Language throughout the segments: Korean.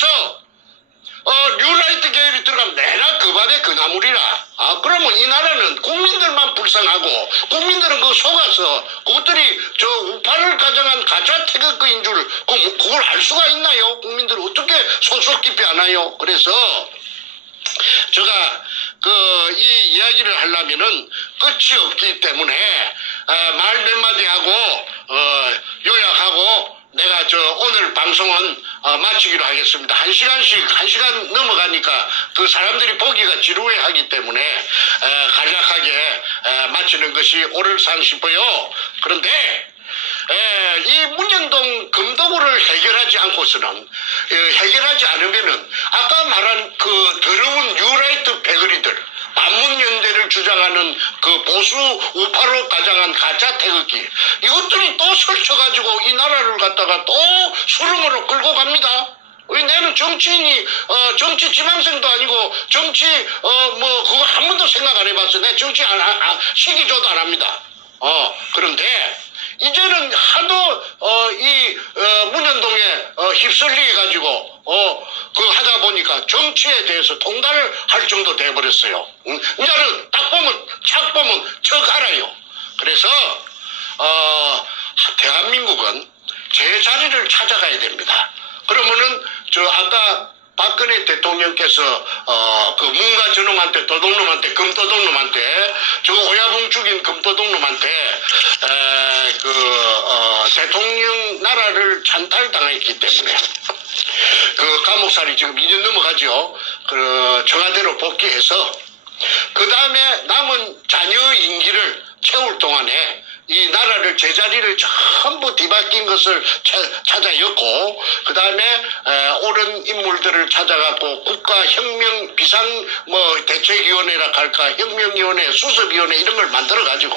그래서 어, 뉴라이트 계열이 들어가면 내나 그 밥에 그 나물이라. 아, 그러면 이 나라는 국민들만 불쌍하고, 국민들은 그 속아서, 그것들이 저 우파를 가정한 가짜 태극기인 줄, 그, 그걸 알 수가 있나요? 국민들이 어떻게 소속 깊이 하나요? 그래서, 제가 그 이 이야기를 하려면은 끝이 없기 때문에 어, 말몇 마디 하고 어, 요약하고 저 오늘 방송은 어, 마치기로 하겠습니다. 한 시간씩 한 시간 넘어가니까 그 사람들이 보기가 지루해하기 때문에 에, 간략하게 에, 마치는 것이 옳을상 싶어요. 그런데 에, 이 문현동 금도구를 해결하지 않고서는 어, 해결하지 않으면은 아까 말한 그 더러운 뉴라이트 패거리들 반문연대를 주장하는 그 보수 우파로 가장한 가짜 태극기 이것들이 또 설쳐가지고 이 나라를 갖다가 또 수렁으로 끌고 갑니다. 왜 내는 정치인이 어 정치 지망생도 아니고 정치 어 뭐 그거 한 번도 생각 안 해봤어. 내 정치 안, 시기조도 안 합니다. 어 그런데 이제는 하도 어, 문현동에 어, 휩쓸리 가지고 어그 하다 보니까 정치에 대해서 통달을 할 정도 돼 버렸어요. 음, 이제는 딱 보면 착 보면 척 알아요. 그래서 어 대한민국은 제 자리를 찾아가야 됩니다. 그러면은 저 아까 박근혜 대통령께서 어 그 문가 저놈한테 도둑놈한테 금도둑놈한테 저 오야붕 죽인 금도둑놈한테 에 그 어, 대통령 나라를 찬탈당했기 때문에 그 감옥살이 지금 2년 넘어가죠. 그 청와대로 복귀해서 그 다음에 남은 자녀 임기를 채울 동안에 이 나라를 제자리를 전부 뒤바뀐 것을 차- 찾아 엮고 그 다음에 옳은 인물들을 찾아갖고 국가혁명 비상 뭐 대책위원회라 할까 혁명위원회 수습위원회 이런 걸 만들어 가지고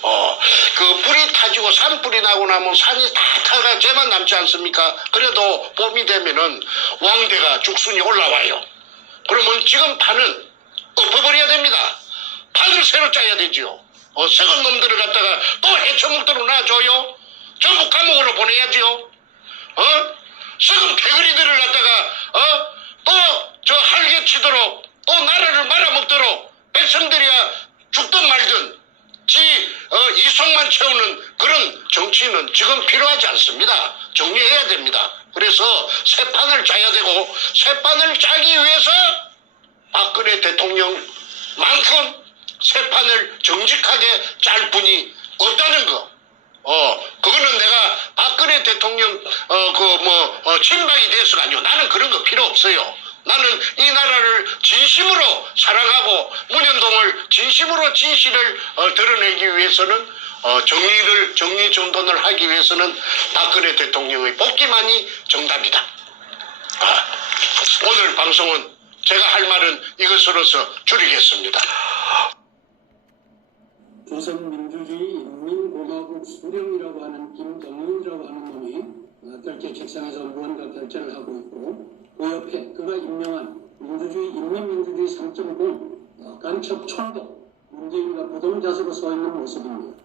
어그 불이 타지고 산불이 나고 나면 산이 다 타가 죄만 남지 않습니까? 그래도 봄이 되면은 왕대가 죽순이 올라와요. 그러면 지금 판은 엎어버려야 됩니다. 판을 새로 짜야 되지요. 어, 새건 놈들을 갖다가 감옥으로 보내야지요. 어? 썩은 패거리들을 갖다가, 어? 또 저 할게 치도록, 또 나라를 말아먹도록, 백성들이야 죽든 말든, 지, 어, 이속만 채우는 그런 정치는 지금 필요하지 않습니다. 정리해야 됩니다. 그래서 새 판을 짜야 되고, 새 판을 짜기 위해서 박근혜 대통령만큼 새 판을 정직하게 짤 분이 없다는 거. 어, 그거는 내가 박근혜 대통령, 어, 그, 뭐, 어, 친박이 돼서가 아니고 나는 그런 거 필요 없어요. 나는 이 나라를 진심으로 사랑하고 문현동을 진심으로 진실을 어, 드러내기 위해서는 어, 정리를, 정리정돈을 하기 위해서는 박근혜 대통령의 복귀만이 정답이다. 아, 오늘 방송은 제가 할 말은 이것으로서 줄이겠습니다. 인민공화국 수령이라고 하는 김정은이라고 하는 놈이 어, 결제 책상에서 무언가 결제를 하고 있고 그 옆에 그가 임명한 민주주의 인민민주주의 3.0 어, 간첩 총독 문재인과 부동자석으로 서 있는 모습입니다.